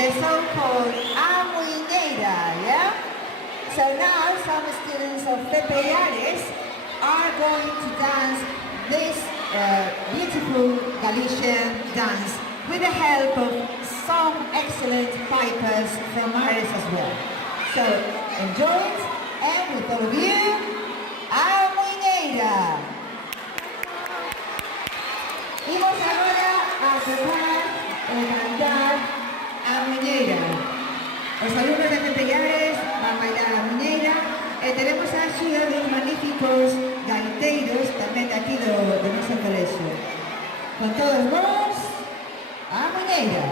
the so-called Amuineira, yeah? So now some students of Pepe Ares are going to dance this beautiful Galician dance with the help of some excellent pipers from Ares as well. So enjoy it, and with all of you, Amuineira. Vamos agora a tocar e cantar a Muñeira. Os alumnos de Centellares van bailar a Muñeira e teremos a axuda dos magníficos gaiteiros tamén de aquí do noso colexio. Con todos vos, a Muñeira.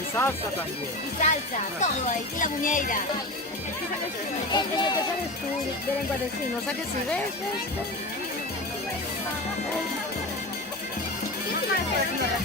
Y salsa también. Y salsa, todo ahí, y la muñeira. El que sabes tú de lengua de signos, ¿a que sí? ¿Ves? ¿Qué te parece la